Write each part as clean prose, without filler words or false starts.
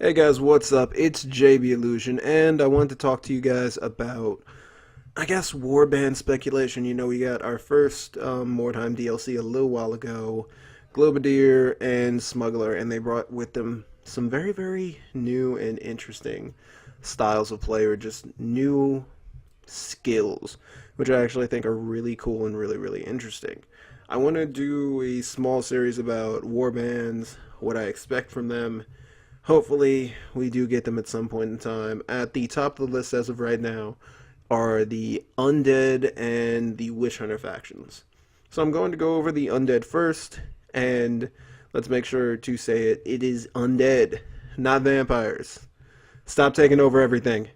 Hey guys, what's up? It's JB Illusion, and I wanted to talk to you guys about, Warband speculation. We got our first Mordheim DLC a little while ago, Globadier and Smuggler, and they brought with them some very, very new and interesting styles of play, or just new skills, which I actually think are really cool and really, really interesting. I want to do a small series about warbands, what I expect from them. Hopefully, we do get them at some point in time. At the top of the list as of right now are the Undead and the Witch Hunter factions. So I'm going to go over the Undead first, and let's make sure to say it. It is Undead, not vampires. Stop taking over everything.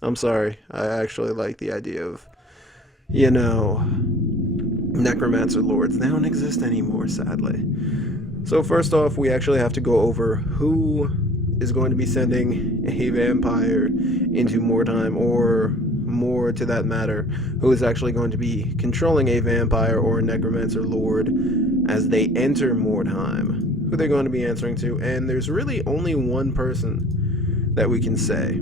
I'm sorry. I actually like the idea of, you know, Necromancer Lords. They don't exist anymore, sadly. So first off, we actually have to go over who is going to be sending a vampire into Mordheim, or more to that matter, who is actually going to be controlling a vampire or a necromancer lord as they enter Mordheim, who they're going to be answering to. And there's really only one person that we can say.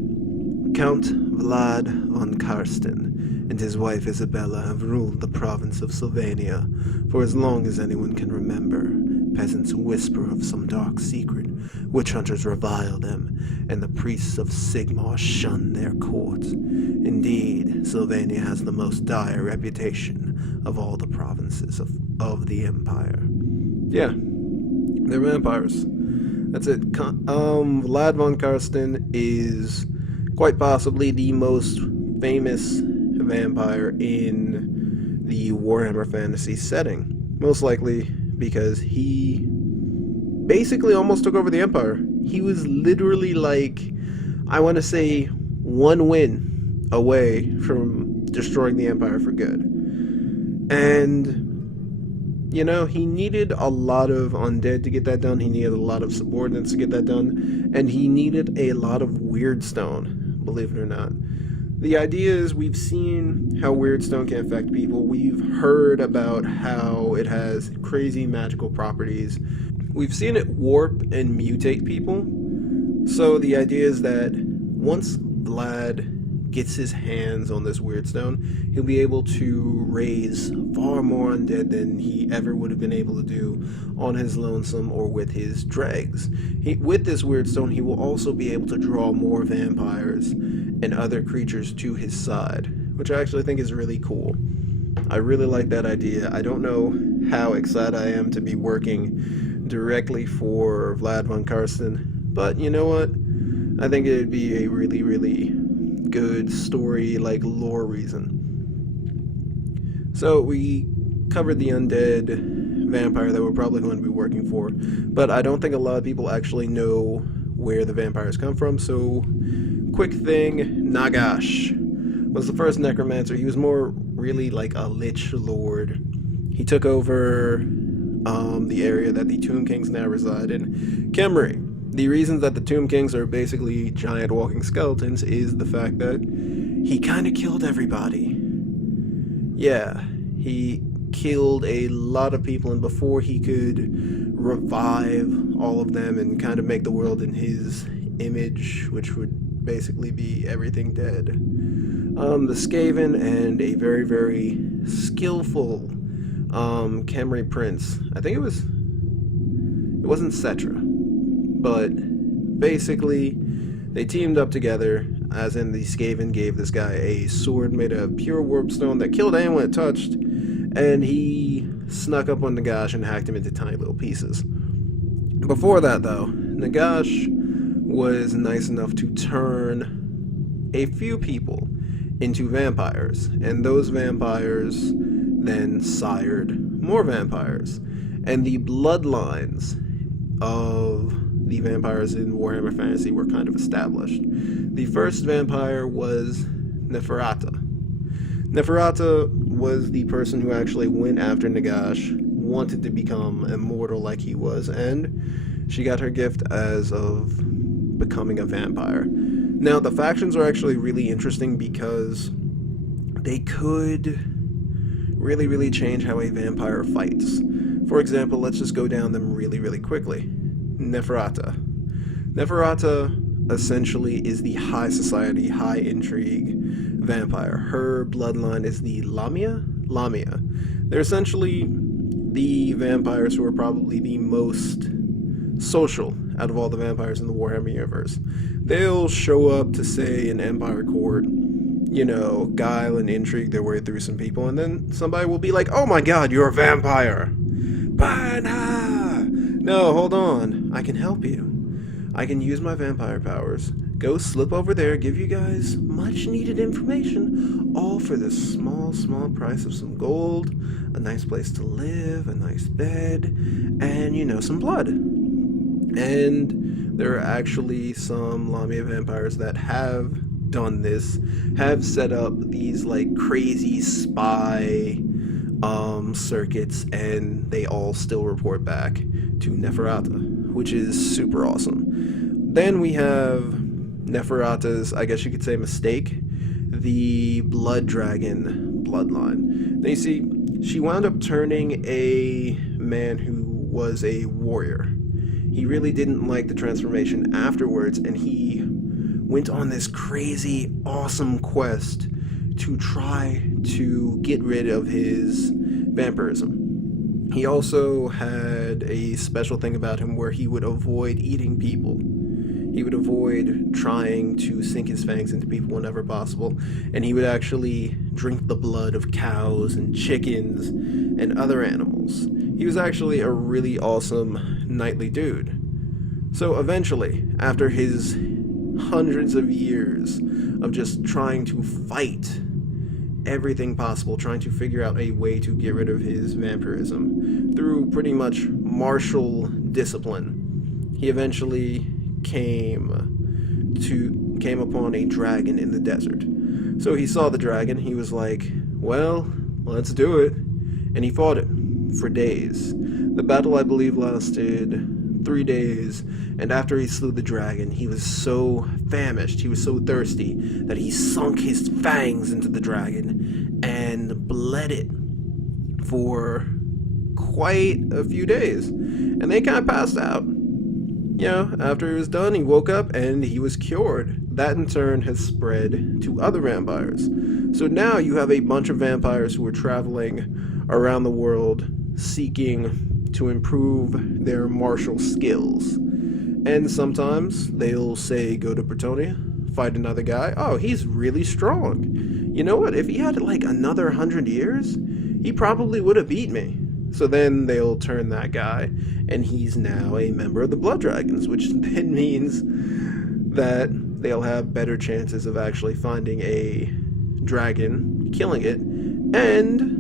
Count Vlad von Karsten and his wife Isabella have ruled the province of Sylvania for as long as anyone can remember. Peasants whisper of some dark secret, witch hunters revile them, and the priests of Sigmar shun their court. Indeed, Sylvania has the most dire reputation of all the provinces of the Empire. Yeah, they're vampires. That's it. Vlad von Karsten is quite possibly the most famous vampire in the Warhammer Fantasy setting. Most likely because he basically almost took over the Empire. He was literally like, I want to say, one win away from destroying the Empire for good. And, he needed a lot of undead to get that done. He needed a lot of subordinates to get that done. And he needed a lot of Weirdstone, believe it or not. The idea is we've seen how Weirdstone can affect people. We've heard about how it has crazy magical properties. We've seen it warp and mutate people. So the idea is that once Vlad gets his hands on this Weirdstone, he'll be able to raise far more undead than he ever would have been able to do on his lonesome or with his dregs. With this Weirdstone, he will also be able to draw more vampires and other creatures to his side, which I actually think is really cool. I really like that idea. I don't know how excited I am to be working directly for Vlad von Karsten, but you know what? I think it would be a really, really good story, like lore reason. So we covered the undead vampire that we're probably going to be working for, but I don't think a lot of people actually know where the vampires come from. So quick thing, Nagash was the first necromancer. He was more really like a lich lord. He took over the area that the Tomb Kings now reside in, Khemri. The reasons that the Tomb Kings are basically giant walking skeletons is the fact that he kind of killed everybody. Yeah, he killed a lot of people, and before he could revive all of them and kind of make the world in his image, which would basically be everything dead, the Skaven and a very, very skillful Khemri prince, I think it wasn't Cetra, but basically they teamed up together, as in the Skaven gave this guy a sword made of pure warpstone that killed anyone it touched, and he snuck up on Nagash and hacked him into tiny little pieces. Before that, though, Nagash was nice enough to turn a few people into vampires, and those vampires then sired more vampires, and the bloodlines of the vampires in Warhammer Fantasy were kind of established. The first vampire was Neferata. Neferata was the person who actually went after Nagash, wanted to become immortal like he was, and she got her gift as of becoming a vampire. Now, the factions are actually really interesting because they could really, really change how a vampire fights. For example, let's just go down them really, really quickly. Neferata. Neferata essentially is the high society, high intrigue vampire. Her bloodline is the Lamia. Lamia. They're essentially the vampires who are probably the most social out of all the vampires in the Warhammer universe. They'll show up to, say, an Empire court, guile and intrigue their way through some people, and then somebody will be like, "Oh my god, you're a vampire! Burn her!" No, hold on. I can help you. I can use my vampire powers. Go slip over there, give you guys much needed information, all for the small, small price of some gold, a nice place to live, a nice bed, and, some blood. And there are actually some Lamia vampires that have done this, have set up these crazy spy circuits, and they all still report back to Neferata, which is super awesome. Then we have Neferata's, I guess you could say, mistake, the Blood Dragon bloodline. Now you see, she wound up turning a man who was a warrior. He really didn't like the transformation afterwards, and he went on this crazy, awesome quest to try to get rid of his vampirism. He also had a special thing about him where he would avoid eating people. He would avoid trying to sink his fangs into people whenever possible, and he would actually drink the blood of cows and chickens and other animals. He was actually a really awesome knightly dude. So eventually, after his hundreds of years of just trying to fight everything possible, trying to figure out a way to get rid of his vampirism through pretty much martial discipline, he eventually came upon a dragon in the desert. So he saw the dragon, he was like, well, let's do it. And he fought it for days. The battle, I believe, lasted 3 days, and after he slew the dragon, he was so famished, he was so thirsty, that he sunk his fangs into the dragon and bled it for quite a few days. And they kind of passed out. After he was done, he woke up and he was cured. That in turn has spread to other vampires. So now you have a bunch of vampires who are traveling around the world seeking to improve their martial skills. And sometimes they'll say, go to Bretonia, fight another guy. Oh, he's really strong. You know what? If he had another 100 years, he probably would have beat me. So then they'll turn that guy, and he's now a member of the Blood Dragons, which then means that they'll have better chances of actually finding a dragon, killing it, and,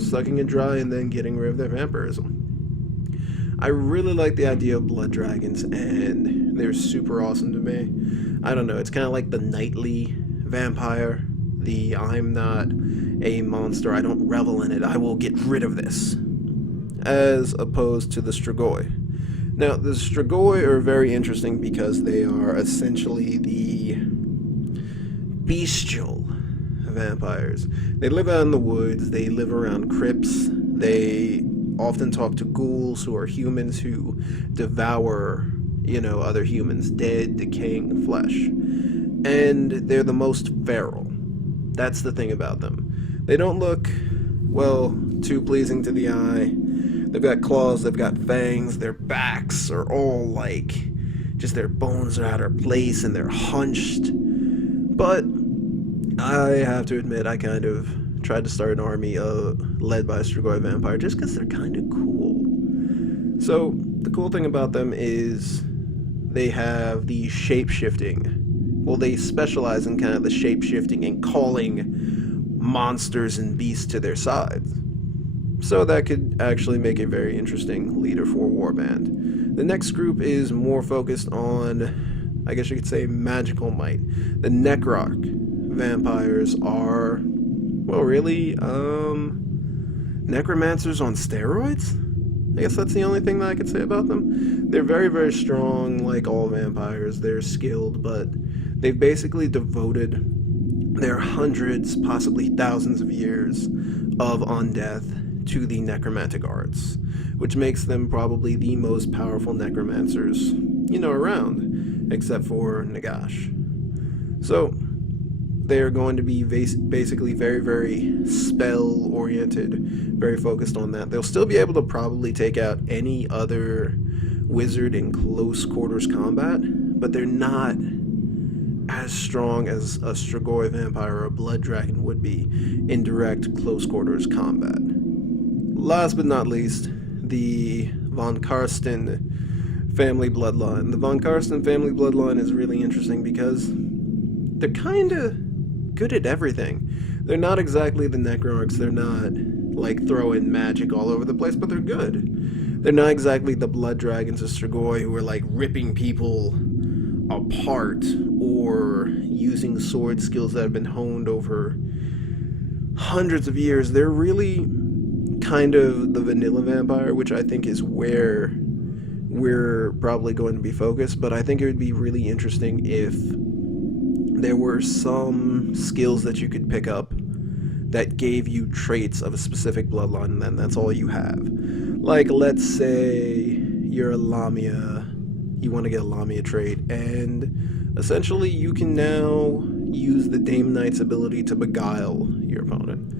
sucking it dry and then getting rid of their vampirism. I really like the idea of Blood Dragons, and they're super awesome to me. I don't know, it's kind of like the knightly vampire. I'm not a monster, I don't revel in it, I will get rid of this. As opposed to the Strigoi. Now, the Strigoi are very interesting because they are essentially the bestial vampires. They live out in the woods, they live around crypts, they often talk to ghouls who are humans who devour, other humans' dead, decaying flesh. And they're the most feral. That's the thing about them. They don't look, too pleasing to the eye. They've got claws, they've got fangs, their backs are all just their bones are out of place and they're hunched. But I have to admit, I kind of tried to start an army led by a Strigoi vampire just because they're kind of cool. So the cool thing about them is they have the shape-shifting. Well, they specialize in kind of the shape-shifting and calling monsters and beasts to their sides. So that could actually make a very interesting leader for Warband. The next group is more focused on, I guess you could say, magical might. The Necroc vampires are, necromancers on steroids? I guess that's the only thing that I could say about them. They're very, very strong, like all vampires. They're skilled, but they've basically devoted their hundreds, possibly thousands of years of undeath to the necromantic arts, which makes them probably the most powerful necromancers around, except for Nagash. So they're going to be basically very, very spell oriented, very focused on that. They'll still be able to probably take out any other wizard in close quarters combat, but they're not as strong as a Strigoi vampire or a blood dragon would be in direct close quarters combat. Last but not least, the von Karsten family bloodline. The von Karsten family bloodline is really interesting because they're kind of good at everything. They're not exactly the Necrarchs. They're not like throwing magic all over the place, but they're good. They're not exactly the blood dragons of Strigoi who are like ripping people apart or using sword skills that have been honed over hundreds of years. They're really kind of the vanilla vampire, which I think is where we're probably going to be focused, but I think it would be really interesting if there were some skills that you could pick up that gave you traits of a specific bloodline, and then that's all you have. Like, let's say you're a Lamia, you want to get a Lamia trait, and essentially you can now use the Dame Knight's ability to beguile your opponent.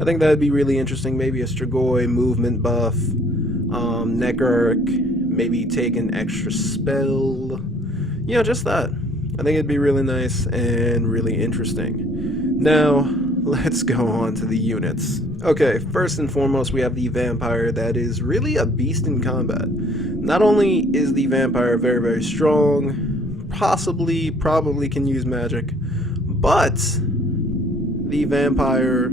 I think that would be really interesting. Maybe a Strigoi movement buff, Necrarch, maybe take an extra spell. Just that. I think it'd be really nice and really interesting. Now, let's go on to the units. Okay, first and foremost, we have the vampire that is really a beast in combat. Not only is the vampire very, very strong, probably can use magic, but the vampire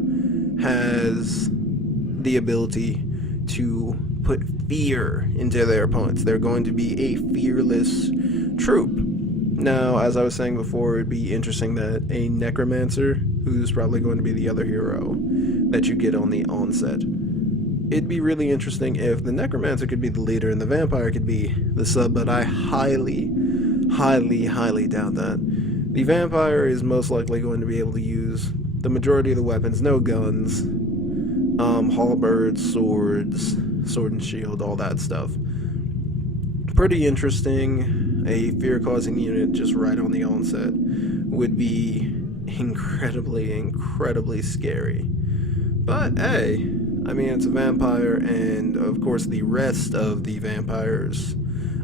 has the ability to put fear into their opponents. They're going to be a fearless troop. Now, as I was saying before, it'd be interesting that a necromancer, who's probably going to be the other hero that you get on the onset, it'd be really interesting if the necromancer could be the leader and the vampire could be the sub, but I highly, highly, highly doubt that. The vampire is most likely going to be able to use the majority of the weapons, no guns, halberds, swords, sword and shield, all that stuff. Pretty interesting. A fear-causing unit just right on the onset would be incredibly, incredibly scary. But hey, I mean, it's a vampire, and of course the rest of the vampires'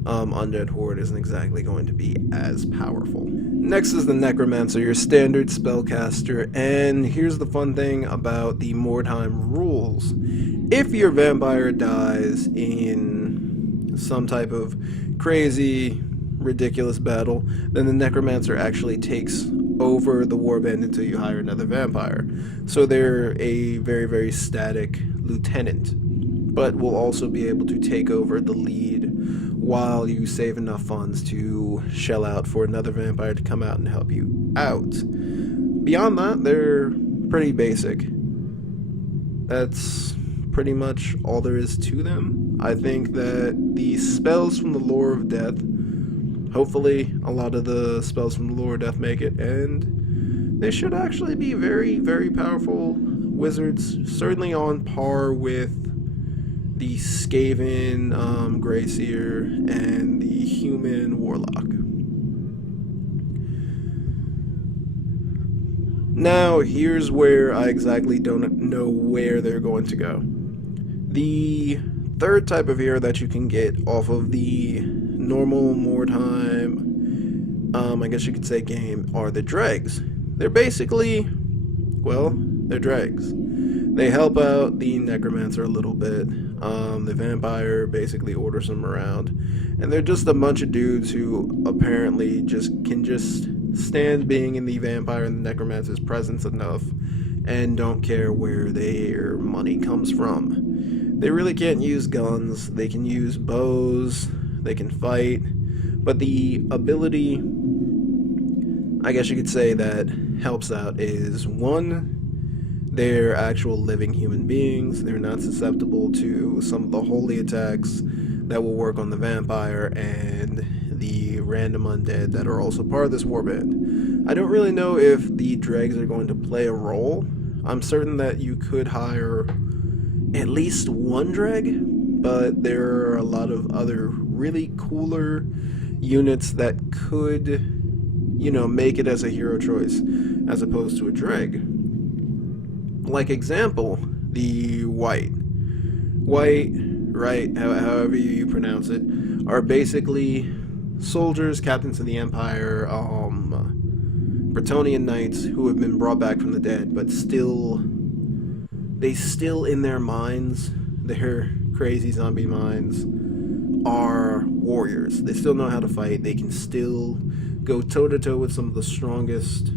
undead horde isn't exactly going to be as powerful. Next is the Necromancer, your standard spellcaster, and here's the fun thing about the Mordheim rules. If your vampire dies in some type of crazy, ridiculous battle, then the Necromancer actually takes over the warband until you hire another vampire. So they're a very, very static lieutenant, but will also be able to take over the lead while you save enough funds to shell out for another vampire to come out and help you out. Beyond that, they're pretty basic. That's pretty much all there is to them. I think that the spells from the Lore of Death, hopefully a lot of the spells from the Lore of Death make it, and they should actually be very, very powerful wizards, certainly on par with the Skaven Greyseer and the human Warlock. Now, here's where I exactly don't know where they're going to go. The third type of hero that you can get off of the normal Mordheim, I guess you could say game, are the dregs. They're basically, well, they're dregs. They help out the necromancer a little bit. The vampire basically orders them around, and they're just a bunch of dudes who apparently can just stand being in the vampire and the necromancer's presence enough and don't care where their money comes from. They really can't use guns. They can use bows. They can fight, but the ability, I guess you could say, that helps out is, one, they're actual living human beings. They're not susceptible to some of the holy attacks that will work on the vampire and the random undead that are also part of this warband. I don't really know if the dregs are going to play a role. I'm certain that you could hire at least one dreg, but there are a lot of other really cooler units that could, make it as a hero choice as opposed to a dreg. Like example, the white. White, right, however you pronounce it, are basically soldiers, captains of the Empire, Bretonnian knights who have been brought back from the dead, but they still in their minds, their crazy zombie minds, are warriors. They still know how to fight. They can still go toe to toe with some of the strongest,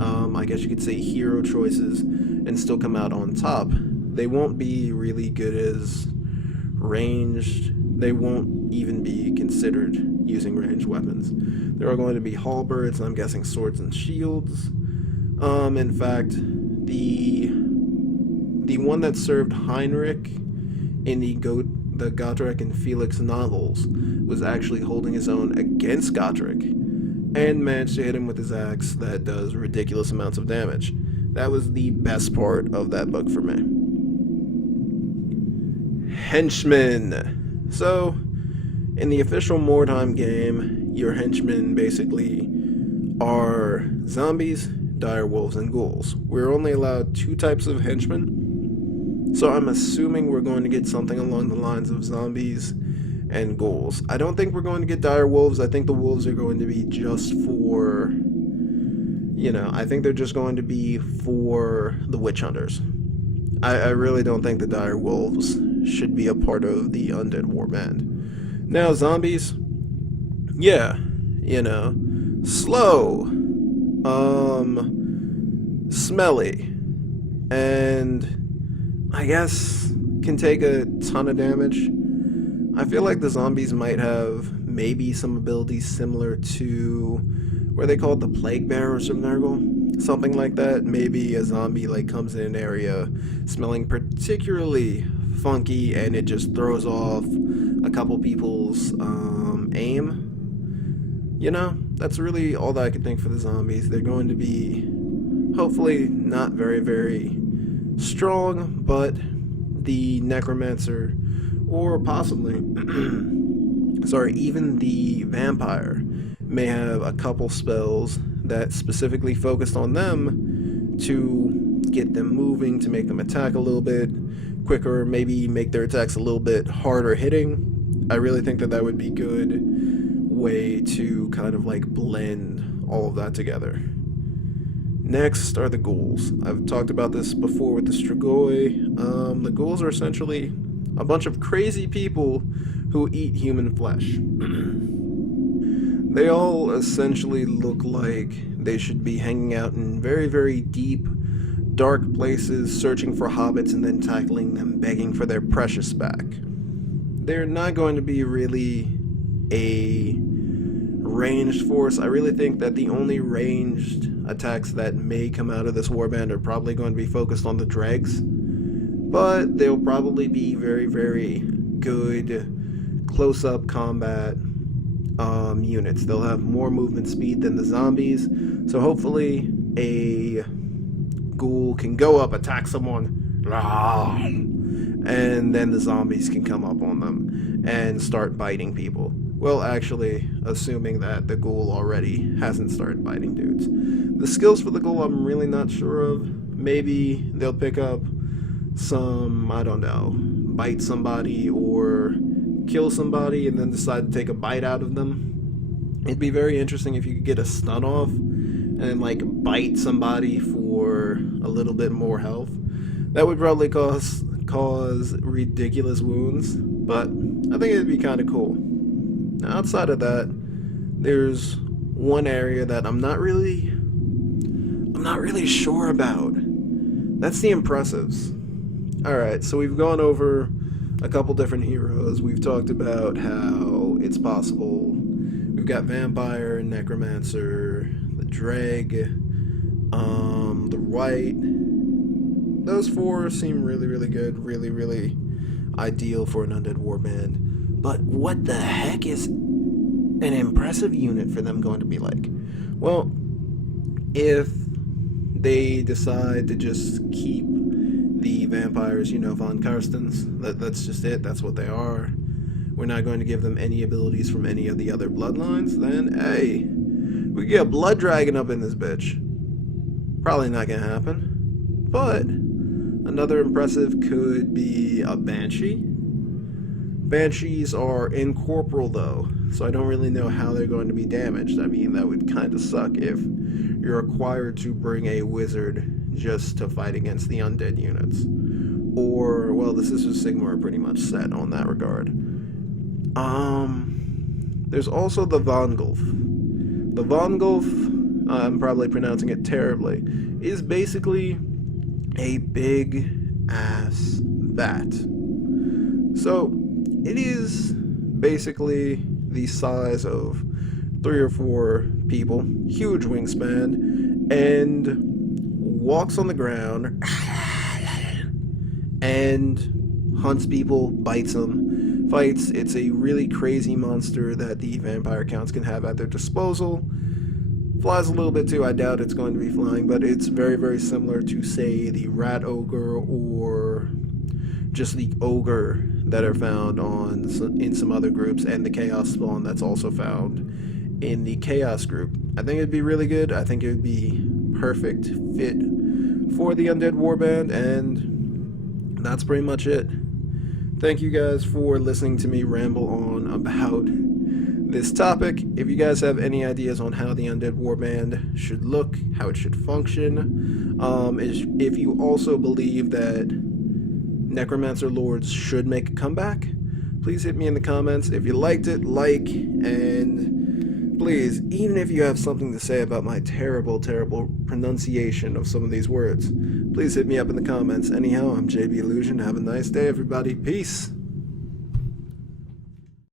I guess you could say, hero choices, and still come out on top. They won't be really good as ranged. They won't even be considered using ranged weapons. There are going to be halberds, I'm guessing swords and shields. In fact, the one that served Heinrich in the Godric and Felix novels was actually holding his own against Godric and managed to hit him with his axe that does ridiculous amounts of damage. That was the best part of that book for me. Henchmen. So, in the official Mordheim game, your henchmen basically are zombies, direwolves, and ghouls. We're only allowed 2 types of henchmen, so I'm assuming we're going to get something along the lines of zombies and ghouls. I don't think we're going to get direwolves. I think the wolves are going to be just for, I think they're just going to be for the witch hunters. I really don't think the direwolves should be a part of the Undead Warband. Now, zombies, yeah, slow, smelly, and I guess can take a ton of damage. I feel like the zombies might have maybe some abilities similar to where they call it the Plague Bearers of Nurgle, something like that. Maybe a zombie comes in an area smelling particularly funky and it just throws off a couple people's aim. That's really all that I could think for the zombies. They're going to be hopefully not very, very strong, but the necromancer, or possibly, even the vampire, may have a couple spells that specifically focused on them to get them moving, to make them attack a little bit quicker, maybe make their attacks a little bit harder hitting. I really think that would be good way to kind of blend all of that together. Next are the ghouls. I've talked about this before with the Strigoi. The ghouls are essentially a bunch of crazy people who eat human flesh. They all essentially look like they should be hanging out in very, very deep, dark places, searching for hobbits and then tackling them, begging for their precious back. They're not going to be really a ranged force. I really think that the only ranged attacks that may come out of this warband are probably going to be focused on the dregs, but they'll probably be very, very good close-up combat units. They'll have more movement speed than the zombies, so hopefully a ghoul can go up, attack someone, and then the zombies can come up on them and start biting people. Well, actually, assuming that the ghoul already hasn't started biting dudes. The skills for the ghoul I'm really not sure of. Maybe they'll pick up some, I don't know, bite somebody or kill somebody and then decide to take a bite out of them. It'd be very interesting if you could get a stun off and bite somebody for a little bit more health. That would probably cause ridiculous wounds, but I think it'd be kind of cool. Now, outside of that, there's one area that I'm not really sure about. That's the impressives. Alright, so we've gone over a couple different heroes. We've talked about how it's possible. We've got Vampire, Necromancer, the Dreg, the White. Those 4 seem really, really good, really, really ideal for an Undead Warband. But what the heck is an impressive unit for them going to be like? Well, if they decide to just keep the vampires, von Karstens, that's just it, that's what they are, we're not going to give them any abilities from any of the other bloodlines, then hey, we get a blood dragon up in this bitch. Probably not gonna happen. But another impressive could be a banshee. Banshees are incorporeal though, so I don't really know how they're going to be damaged. I mean, that would kind of suck if you're required to bring a wizard just to fight against the undead units. Or, well, the Sisters of Sigmar are pretty much set on that regard. There's also the Vongulf. The Vongulf, I'm probably pronouncing it terribly, is basically a big ass bat. So, it is basically the size of 3 or 4 people, huge wingspan, and walks on the ground and hunts people, bites them, fights. It's a really crazy monster that the vampire counts can have at their disposal. Flies a little bit too. I doubt it's going to be flying, but it's very, very similar to, say, the rat ogre or just the ogre that are found in some other groups, and the chaos spawn that's also found in the chaos group. I think it'd be really good. I think it would be perfect fit for the Undead Warband, and that's pretty much it. Thank you guys for listening to me ramble on about this topic. If you guys have any ideas on how the Undead Warband should look, how it should function, if you also believe that Necromancer Lords should make a comeback, please hit me in the comments. If you liked it, like, and please, even if you have something to say about my terrible, terrible pronunciation of some of these words, please hit me up in the comments. Anyhow, I'm JB Illusion. Have a nice day, everybody. Peace.